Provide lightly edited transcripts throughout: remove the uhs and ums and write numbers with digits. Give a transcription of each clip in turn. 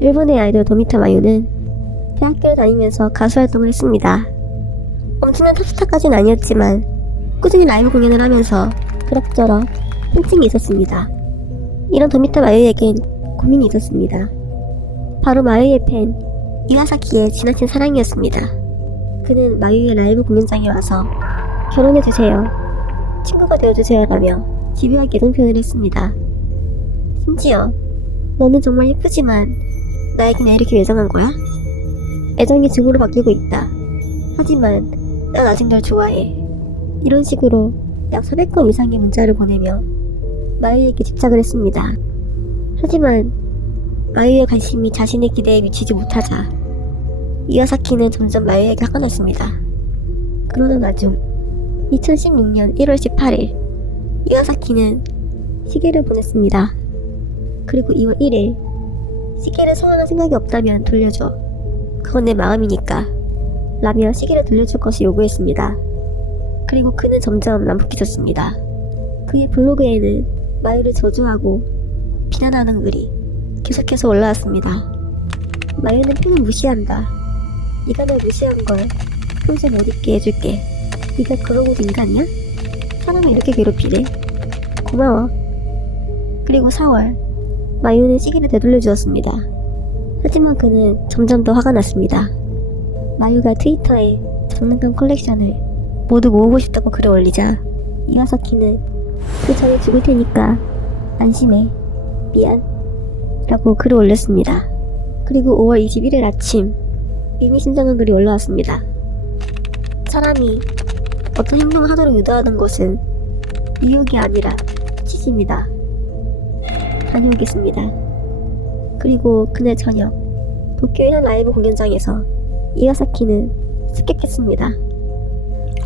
일본의 아이돌 도미타 마유는 대학교를 다니면서 가수 활동을 했습니다. 엄청난 탑스타까지는 아니었지만 꾸준히 라이브 공연을 하면서 그럭저럭 팬층이 있었습니다. 이런 도미타 마유에겐 고민이 있었습니다. 바로 마유의 팬 이와사키의 지나친 사랑이었습니다. 그는 마유의 라이브 공연장에 와서 결혼해주세요, 친구가 되어주세요 라며 집요하게 애정 표현을 했습니다. 심지어 너는 정말 예쁘지만 나에겐 왜 이렇게 애정한 거야? 애정이 증오로 바뀌고 있다. 하지만 난 아직 널 좋아해. 이런 식으로 약 400건 이상의 문자를 보내며 마유에게 집착을 했습니다. 하지만 마유의 관심이 자신의 기대에 미치지 못하자 이와사키는 점점 마유에게 화가 났습니다. 그러던 와중 2016년 1월 18일 이와사키는 시계를 보냈습니다. 그리고 2월 1일 시계를 사용할 생각이 없다면 돌려줘, 그건 내 마음이니까 라며 시계를 돌려줄 것을 요구했습니다. 그리고 그는 점점 난폭해졌습니다. 그의 블로그에는 마유를 저주하고 비난하는 글이 계속해서 올라왔습니다. 마유는 팬을 무시한다. 네가 날 무시한 걸 평생 못 잊게 해줄게. 네가 그러고도 인간이야? 사람을 이렇게 괴롭히네. 고마워. 그리고 4월 마유는 시계를 되돌려 주었습니다. 하지만 그는 점점 더 화가 났습니다. 마유가 트위터에 장난감 컬렉션을 모두 모으고 싶다고 글을 올리자 이와사키는 그 전에 죽을 테니까 안심해, 미안 라고 글을 올렸습니다. 그리고 5월 21일 아침 의미심장한 글이 올라왔습니다. 사람이 어떤 행동을 하도록 유도하는 것은 미혹이 아니라 수치심이다. 다녀오겠습니다. 그리고 그날 저녁 도쿄의 한 라이브 공연장에서 이와사키는 습격했습니다.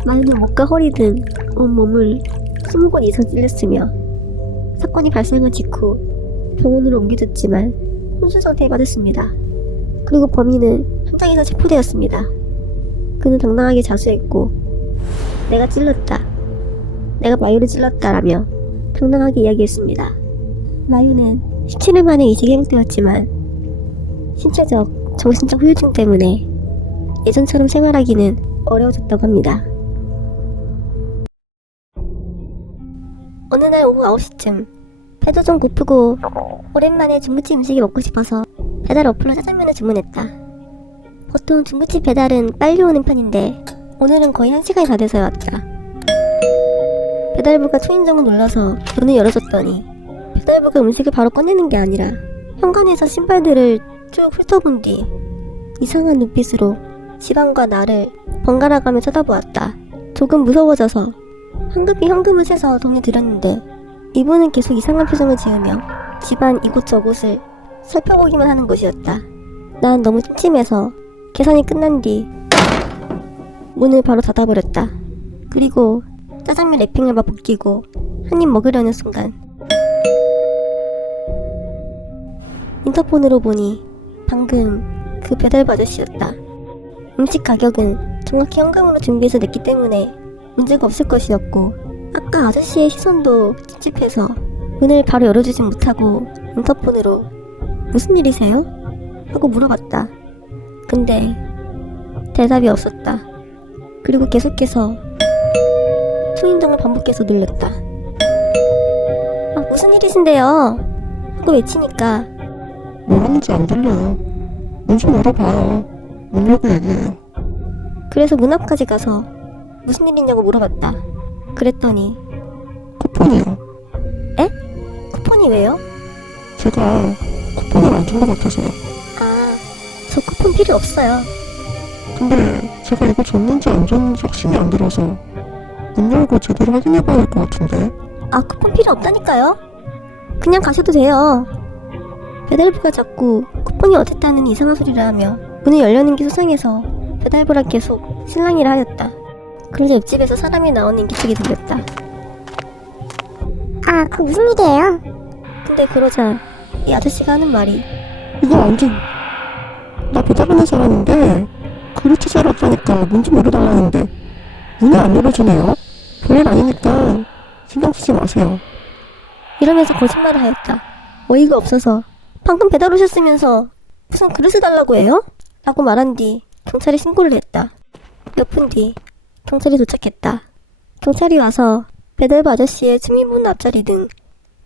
마유는 목과 허리 등 온몸을 20곳 이상 찔렸으며 사건이 발생한 직후 병원으로 옮겨졌지만 혼수 상태에 빠졌습니다. 그리고 범인은 현장에서 체포되었습니다. 그는 당당하게 자수했고 내가 찔렀다, 내가 마유를 찔렀다 라며 당당하게 이야기했습니다. 마유는 17일 만에 이직이 회복되었지만 신체적, 정신적 후유증 때문에 예전처럼 생활하기는 어려워졌다고 합니다. 어느 날 오후 9시쯤 배도 좀 고프고 오랜만에 중국집 음식이 먹고 싶어서 배달 어플로 짜장면을 주문했다. 보통 중국집 배달은 빨리 오는 편인데 오늘은 거의 1시간이 다 돼서 왔다. 배달부가 초인종을 눌러서 문을 열어줬더니 배달부가 음식을 바로 꺼내는 게 아니라 현관에서 신발들을 쭉 훑어본 뒤 이상한 눈빛으로 집안과 나를 번갈아가며 쳐다보았다. 조금 무서워져서 황급히 현금을 세서 돈을 드렸는데 이분은 계속 이상한 표정을 지으며 집안 이곳저곳을 살펴보기만 하는 것이었다. 난 너무 찜찜해서 계산이 끝난 뒤 문을 바로 닫아버렸다. 그리고 짜장면 랩핑을 막 벗기고 한 입 먹으려는 순간 인터폰으로 보니 방금 그 배달부 아저씨였다. 음식 가격은 정확히 현금으로 준비해서 냈기 때문에 문제가 없을 것이었고 아까 아저씨의 시선도 찝찝해서 문을 바로 열어주진 못하고 인터폰으로 무슨 일이세요? 하고 물어봤다. 근데 대답이 없었다. 그리고 계속해서 초인종을 반복해서 눌렸다. 아, 무슨 일이신데요? 하고 외치니까 뭐 하는지 안 들려요. 문 좀 열어봐요. 문 열고 얘기해요. 그래서 문 앞까지 가서 무슨 일이냐고 물어봤다. 그랬더니 쿠폰이요. 에? 쿠폰이 왜요? 제가 쿠폰을 안 준 것 같아서요. 아, 저 쿠폰 필요 없어요. 근데 제가 이거 줬는지 안 줬는지 확신이 안 들어서 문 열고 제대로 확인해봐야 할 것 같은데. 아, 쿠폰 필요 없다니까요. 그냥 가셔도 돼요. 배달부가 자꾸 쿠폰이 어딨다는 이상한 소리를 하며 문이 열려는 게 수상해서 배달부랑 계속 실랑이를 하였다. 그러자 옆집에서 사람이 나오는 인기척이 들렸다. 아, 그 무슨 일이에요? 근데 그러자 이 아저씨가 하는 말이 이거 완전 나 배달하는 사람인데 글을 찾아러 왔다니까 문 좀 열어달라는데 문을 안 열어주네요. 별일 아니니까 신경 쓰지 마세요. 이러면서 거짓말을 하였다. 어이가 없어서 방금 배달 오셨으면서 무슨 그릇을 달라고 해요? 라고 말한 뒤 경찰에 신고를 했다. 몇 분 뒤 경찰이 도착했다. 경찰이 와서 배달부 아저씨의 주민번호 앞자리 등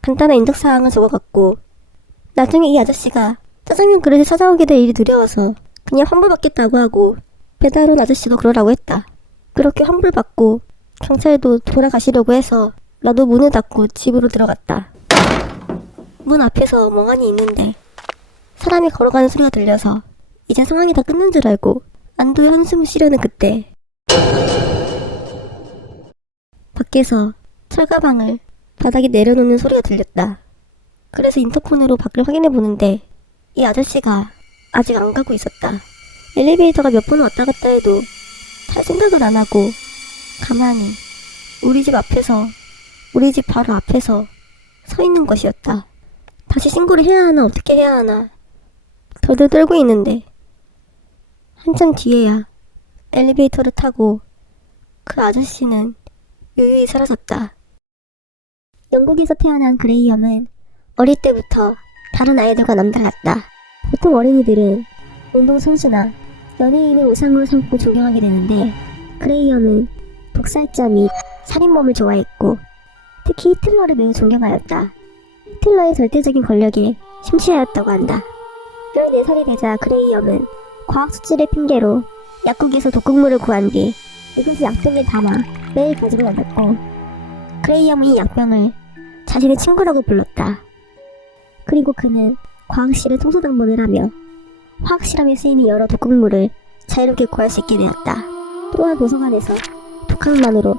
간단한 인적사항을 적어갔고, 나중에 이 아저씨가 짜장면 그릇을 찾아오게 될 일이 두려워서 그냥 환불받겠다고 하고 배달원 아저씨도 그러라고 했다. 그렇게 환불받고 경찰도 돌아가시려고 해서 나도 문을 닫고 집으로 들어갔다. 문 앞에서 멍하니 있는데 사람이 걸어가는 소리가 들려서 이제 상황이 다 끝난 줄 알고 안도의 한숨을 쉬려는 그때, 밖에서 철가방을 바닥에 내려놓는 소리가 들렸다. 그래서 인터폰으로 밖을 확인해 보는데 이 아저씨가 아직 안 가고 있었다. 엘리베이터가 몇 번 왔다 갔다 해도 잘 생각을 안 하고 가만히 우리 집 앞에서, 우리 집 바로 앞에서 서 있는 것이었다. 다시 신고를 해야 하나 어떻게 해야 하나 덜덜 떨고 있는데 한참 뒤에야 엘리베이터를 타고 그 아저씨는 유유히 사라졌다. 영국에서 태어난 그레이엄은 어릴 때부터 다른 아이들과 남달랐다. 보통 어린이들은 운동선수나 연예인을 우상으로 삼고 존경하게 되는데, 그레이엄은 독살자 및 살인범을 좋아했고 특히 히틀러를 매우 존경하였다. 히틀러의 절대적인 권력에 심취하였다고 한다. 14살이 되자 그레이엄은 과학 수치를 핑계로 약국에서 독극물을 구한 뒤 이것을 약병에 담아 매일 가지고 다녔고, 그레이엄은 이 약병을 자신의 친구라고 불렀다. 그리고 그는 과학실을 청소당번을 하며 화학실험에 쓰이는 여러 독극물을 자유롭게 구할 수 있게 되었다. 또한 도서관에서 독학만으로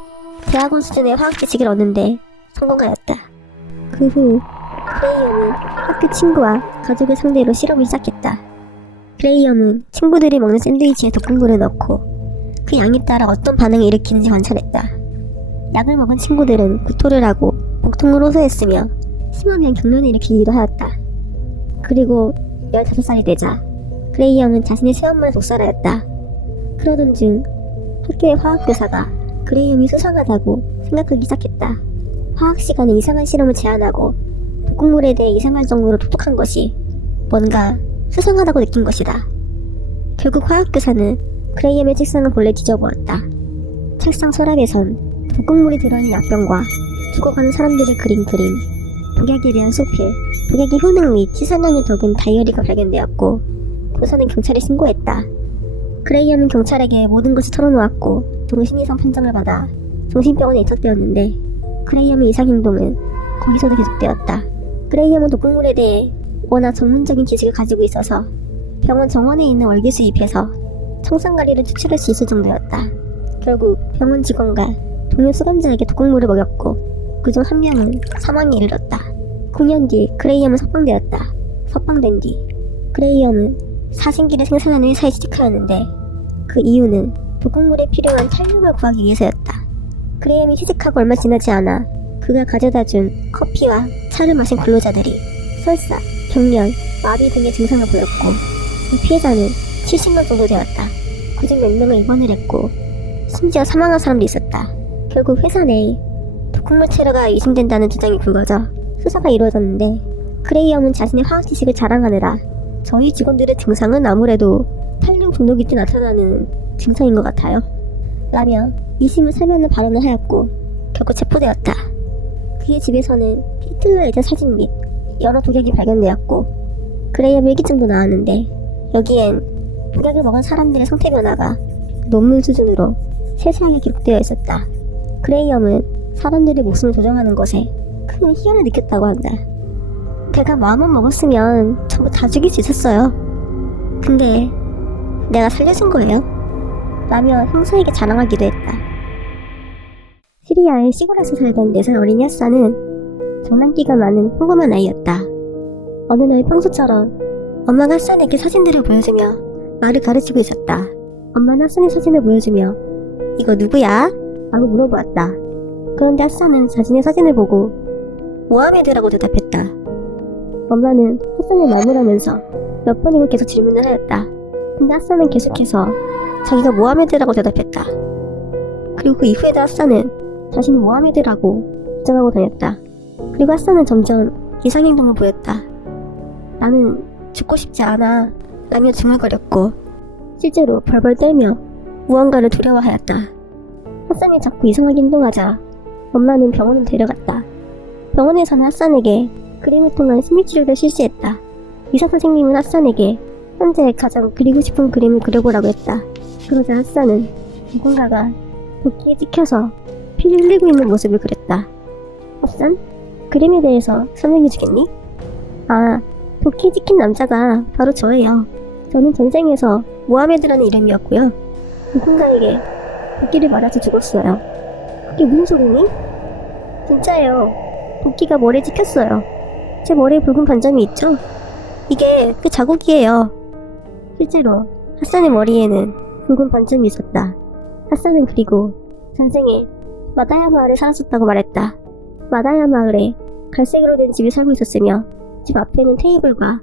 대학원 수준의 화학 지식을 얻는데 성공하였다. 그 후 그레이엄은 학교 친구와 가족을 상대로 실험을 시작했다. 그레이엄은 친구들이 먹는 샌드위치에 독극물을 넣고 그 양에 따라 어떤 반응을 일으키는지 관찰했다. 약을 먹은 친구들은 구토를 하고 복통을 호소했으며 심하면 경련을 일으키기도 하였다. 그리고 15살이 되자 그레이엄은 자신의 새엄마를 독살하였다. 그러던 중 학교의 화학교사가 그레이엄이 수상하다고 생각하기 시작했다. 화학 시간에 이상한 실험을 제안하고 독극물에 대해 이상할 정도로 똑똑한 것이 뭔가 수상하다고 느낀 것이다. 결국 화학교사는 그레이엄의 책상을 본래 뒤져보았다. 책상 서랍에선 독극물이 들어있는 약병과 죽어가는 사람들을 그린 그림, 독약에 대한 수필, 독약의 효능 및 치사량을 적은 다이어리가 발견되었고, 교사는 경찰에 신고했다. 그레이엄은 경찰에게 모든 것을 털어놓았고 정신이상 판정을 받아 정신병원에 입원되었는데, 그레이엄의 이상행동은 거기서도 계속되었다. 그레이엄은 독극물에 대해 워낙 전문적인 지식을 가지고 있어서 병원 정원에 있는 월기 수입해서 청산가리를 추출할 수 있을 정도였다. 결국 병원 직원과 동료 수감자에게 독극물을 먹였고 그중 한 명은 사망에 이르렀다. 9년 뒤 그레이엄은 석방되었다. 석방된 뒤 그레이엄은 사신기를 생산하는 회사에 취직하였는데, 그 이유는 독극물에 필요한 탈륨을 구하기 위해서였다. 그레이엄이 취직하고 얼마 지나지 않아 그가 가져다준 커피와 차를 마신 근로자들이 설사, 경련, 마비 등의 증상을 보였고 이 피해자는 70명 정도 되었다. 그중 몇 명은 입원을 했고 심지어 사망한 사람도 있었다. 결국 회사 내에 독극물 테러가 의심된다는 주장이 불거져 수사가 이루어졌는데, 그레이엄은 자신의 화학 지식을 자랑하느라 저희 직원들의 증상은 아무래도 탈륨 중독일 때 나타나는 증상인 것 같아요 라며 의심을 사면을 발언을 하였고 결국 체포되었다. 그의 집에서는 히틀러 예전 사진 및 여러 독약이 발견되었고 그레이엄 일기증도 나왔는데, 여기엔 독약을 먹은 사람들의 상태 변화가 논문 수준으로 세세하게 기록되어 있었다. 그레이엄은 사람들의 목숨을 조정하는 것에 큰 희열을 느꼈다고 한다. 내가 마음만 먹었으면 전부 다 죽일 수 있었어요. 근데 내가 살려준 거예요 라며 형사에게 자랑하기도 했다. 시리아의 시골에서 살던 4살 어린 하산은 장난기가 많은 평범한 아이였다. 어느 날 평소처럼 엄마가 하산에게 사진들을 보여주며 말을 가르치고 있었다. 엄마는 하산의 사진을 보여주며 이거 누구야? 라고 물어보았다. 그런데 하산은 자신의 사진을 보고 모하메드라고 대답했다. 엄마는 하산을 나무라면서 몇 번이고 계속 질문을 하였다. 근데 하산은 계속해서 자기가 모하메드라고 대답했다. 그리고 그 이후에도 하산은 자신이 모하메드라고 주장하고 다녔다. 그리고 하산은 점점 이상행동을 보였다. 나는 죽고 싶지 않아 라며 중얼거렸고 실제로 벌벌 떨며 무언가를 두려워하였다. 핫산이 자꾸 이상하게 행동하자 엄마는 병원을 데려갔다. 병원에서는 핫산에게 그림을 통한 심리치료를 실시했다. 의사 선생님은 핫산에게 현재 가장 그리고 싶은 그림을 그려보라고 했다. 그러자 핫산은 누군가가 도끼에 찍혀서 피를 흘리고 있는 모습을 그렸다. 핫산? 그림에 대해서 설명해주겠니? 아, 도끼에 찍힌 남자가 바로 저예요. 저는 전쟁에서 모하메드라는 이름이었고요. 누군가에게 도끼를 맞아서 죽었어요. 그게 무슨 소리니? 진짜예요. 도끼가 머리에 찍혔어요. 제 머리에 붉은 반점이 있죠? 이게 그 자국이에요. 실제로 핫산의 머리에는 붉은 반점이 있었다. 핫산은 그리고 전생에 마다야 마을에 살았었다고 말했다. 마다야 마을에 갈색으로 된 집이 살고 있었으며 집 앞에는 테이블과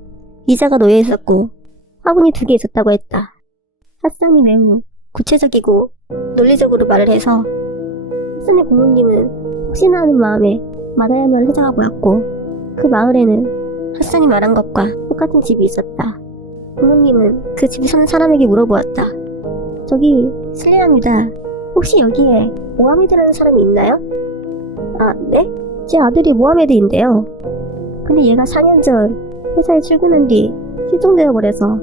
의자가 놓여 있었고 화분이 2개 있었다고 했다. 핫산이 매우 구체적이고 논리적으로 말을 해서 핫산의 고모님은 혹시나 하는 마음에 마다야 마을을 찾아가 보았고 그 마을에는 핫산이 말한 것과 똑같은 집이 있었다. 부모님은 그 집에 사는 사람에게 물어보았다. 저기 실례합니다. 혹시 여기에 모하메드라는 사람이 있나요? 아, 네? 제 아들이 모하메드인데요. 근데 얘가 4년 전 회사에 출근한 뒤 실종되어 버려서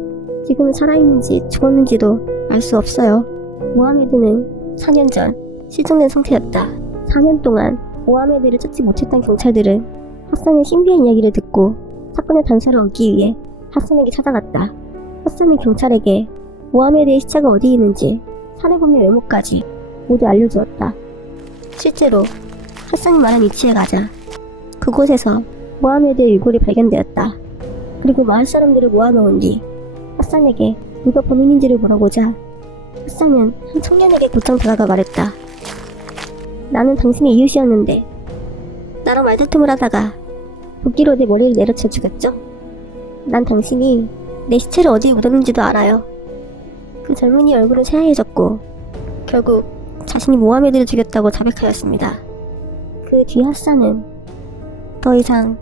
지금은 살아있는지 죽었는지도 알 수 없어요. 모하메드는 4년 전 실종된 상태였다. 4년 동안 모하메드를 찾지 못했던 경찰들은 핫산의 신비한 이야기를 듣고 사건의 단서를 얻기 위해 핫산에게 찾아갔다. 핫산은 경찰에게 모하메드의 시체가 어디 있는지 살해범의 외모까지 모두 알려주었다. 실제로 핫산이 말한 위치에 가자 그곳에서 모하메드의 유골이 발견되었다. 그리고 마을 사람들을 모아놓은 뒤 핫산에게 누가 범인인지를 물어보자 핫산은 한 청년에게 곧장 다가가 말했다. 나는 당신의 이웃이었는데 나랑 말다툼을 하다가 도끼로 내 머리를 내려쳐 죽였죠? 난 당신이 내 시체를 어디에 묻었는지도 알아요. 그 젊은이 얼굴은 새하얘졌고 결국 자신이 모하메드를 죽였다고 자백하였습니다. 그 뒤 핫산은 더 이상